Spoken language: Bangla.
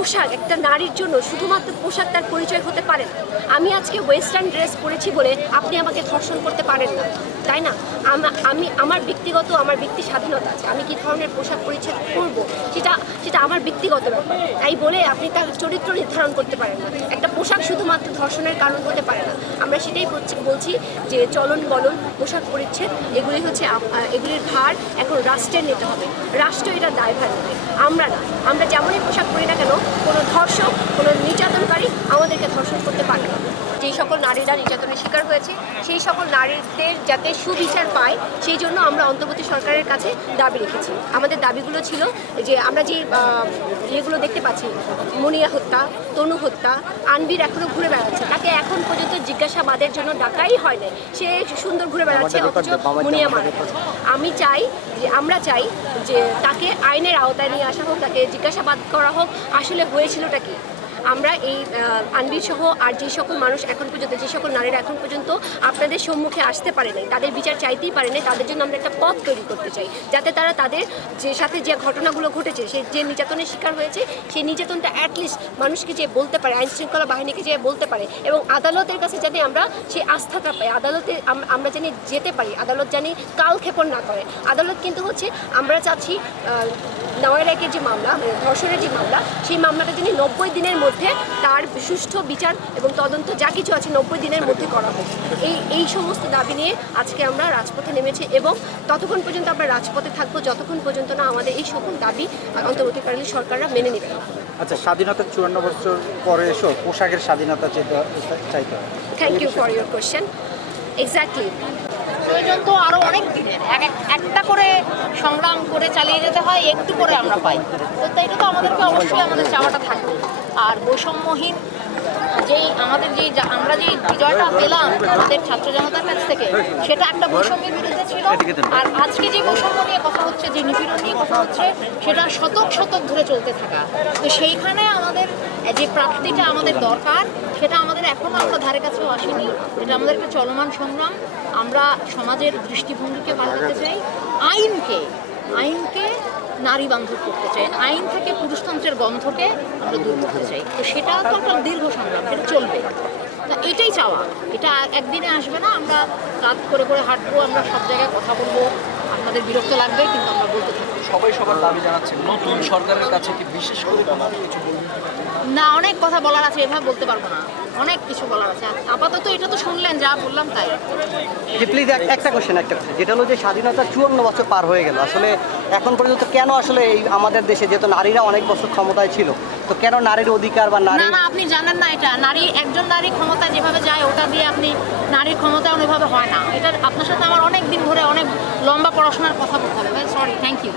পোশাক, একটা নারীর জন্য শুধুমাত্র পোশাক তার পরিচয় হতে পারে আমি আজকে ওয়েস্টার্ন ড্রেস পরেছি বলে আপনি আমাকে ধর্ষণ করতে পারেন না, তাই না? আমি, আমার ব্যক্তিগত, আমার ব্যক্তি স্বাধীনতা আছে। আমি কি ধরনের পোশাক পরিচ্ছদ করব? সেটা সেটা আমার ব্যক্তিগত ব্যাপার। তাই বলে আপনি তার চরিত্র নির্ধারণ করতে পারেন না। পোশাক শুধুমাত্র ধর্ষণের কারণ হতে পারে না। আমরা সেটাই বলছি যে চলন বলন, পোশাক পরিচ্ছেদ, এগুলি হচ্ছে এগুলির ভার এখন রাষ্ট্রের নিতে হবে। রাষ্ট্র এটা দায়ভার নেবে আমরা না। আমরা যেমনই পোশাক পরি না কেন, কোনো ধর্ষক, কোনো নির্যাতনকারী আমাদেরকে ধর্ষণ করতে পারে না। যেই সকল নারীরা নির্যাতনের শিকার হয়েছে সেই সকল নারীদের যাতে সুবিচার পায় সেই জন্য আমরা অন্তর্বর্তী সরকারের কাছে দাবি রেখেছি। আমাদের দাবিগুলো ছিল যে আমরা যে ইয়েগুলো দেখতে পাচ্ছি মুনিয়া হত্যা তনু হত্যা আনবির এখনও ঘুরে বেড়াচ্ছে তাকে এখন পর্যন্ত জিজ্ঞাসাবাদের জন্য ডাকাই হয় না সে সুন্দর ঘুরে বেড়াচ্ছে অথচ মুনিয়া মারা। আমি চাই যে আমরা চাই যে তাকে আইনের আওতায় নিয়ে আসা হোক তাকে জিজ্ঞাসাবাদ করা হোক আসলে হয়েছিলটা কি? আমরা এই আনবির সহ আর যে সকল মানুষ এখন পর্যন্ত, যে সকল নারীরা এখন পর্যন্ত আপনাদের সম্মুখে আসতে পারে নাই, তাদের বিচার চাইতেই পারে নাই, তাদের জন্য আমরা একটা পথ তৈরি করতে চাই, যাতে তারা তাদের যে সাথে যে ঘটনাগুলো ঘটেছে, সে যে নির্যাতনের শিকার হয়েছে সেই নির্যাতনটা অ্যাটলিস্ট মানুষকে যে বলতে পারে আইন শৃঙ্খলা বাহিনীকে যে বলতে পারে এবং আদালতের কাছে যাতে আমরা সেই আস্থাটা পাই, আদালতে আমরা জানি যেতে পারি, আদালত জানি কালক্ষেপণ না করে। আদালত কিন্তু হচ্ছে, আমরা চাচ্ছি নয় রায়কের যে মামলা মানে ধর্ষণের যে মামলা সেই মামলাটা যিনি নব্বই দিনের মধ্যে তার সুষ্ঠু বিচার এবং তদন্ত যা কিছু আছে নব্বই দিনের মধ্যে করা হোক। এই এই সমস্ত দাবি নিয়ে আজকে আমরা রাজপথে নেমেছি এবং ততক্ষণ পর্যন্ত আমরা রাজপথে থাকব যতক্ষণ পর্যন্ত না আমাদের এই সকল দাবি অন্তর্বর্তীকালীন সরকাররা মেনে নেবে আচ্ছা স্বাধীনতার চুয়ান্ন বছর পরে এসো পোশাকের স্বাধীনতা চাইতে- thank you for your question exactly প্রয়োজন তো আরও অনেক একটা করে সংগ্রাম করে চালিয়ে যেতে হয়, একটু করে আমরা পাই। তো তাই তো আমাদেরকে অবশ্যই আমাদের চাওয়াটা থাকবে। আর বৈষম্যহীন যেই আমাদের যেই যা- আমরা যে বিজয়টা পেলাম আমাদের ছাত্র জনতার কাছ থেকে, সেটা একটা বৈষম্যের বিরুদ্ধে ছিল। আর আজকে যে বৈষম্য নিয়ে কথা হচ্ছে, যে নিপীড়ন নিয়ে কথা হচ্ছে, সেটা শতক শতক ধরে চলতে থাকা। তো সেইখানে আমাদের, যে প্রাপ্তিটা আমাদের দরকার সেটা আমাদের এখনও আমরা ধারে কাছেও আসেনি। এটা আমাদের একটা চলমান সংগ্রাম। আমরা সমাজের দৃষ্টিভঙ্গিকে পাল্টাতে চাই, আইনকে আইনকে নারী বান্ধব করতে চাই, আইন থেকে পুরুষতন্ত্রের গন্ধকে আমরা দূর করতে চাই। তো সেটা তো একটা দীর্ঘ সংগ্রাম, সেটা চলবে। তা এটাই চাওয়া। এটা একদিনে আসবে না, আমরা রাত করে করে হাঁটবো, আমরা সব জায়গায় কথা বলব আপনাদের বিরক্ত লাগবে কিন্তু আমরা বলতে থাকব সবাই সবার দাবি জানাচ্ছে নতুন সরকারের কাছে কি বিশেষ করে কিছু না অনেক কথা বলার আছে এভাবে বলতে পারব না। অনেক কিছু বলার আছে। আপাতত এটা তো শুনলেন যা বললাম তাই। যে প্লিজ একটা কোশ্চেন একটা কোশ্চেন যেটা হলো যে স্বাধীনতা চুয়ান্ন বছর পার হয়ে গেল। আসলে এখন পর্যন্ত কেন আসলে এই আমাদের দেশে যেহেতু নারীরা অনেক বছর ক্ষমতায় ছিল তো কেন নারীর অধিকার বা নারী না আপনি জানেন না এটা। নারী একজন নারী ক্ষমতা যেভাবে যায় ওটা দিয়ে আপনি নারীর ক্ষমতা ওইভাবে হয় না। এটা আপনার সাথে আমার অনেক দিন ধরে অনেক লম্বা পড়াশোনার কথা বলতে হবে। Sorry thank you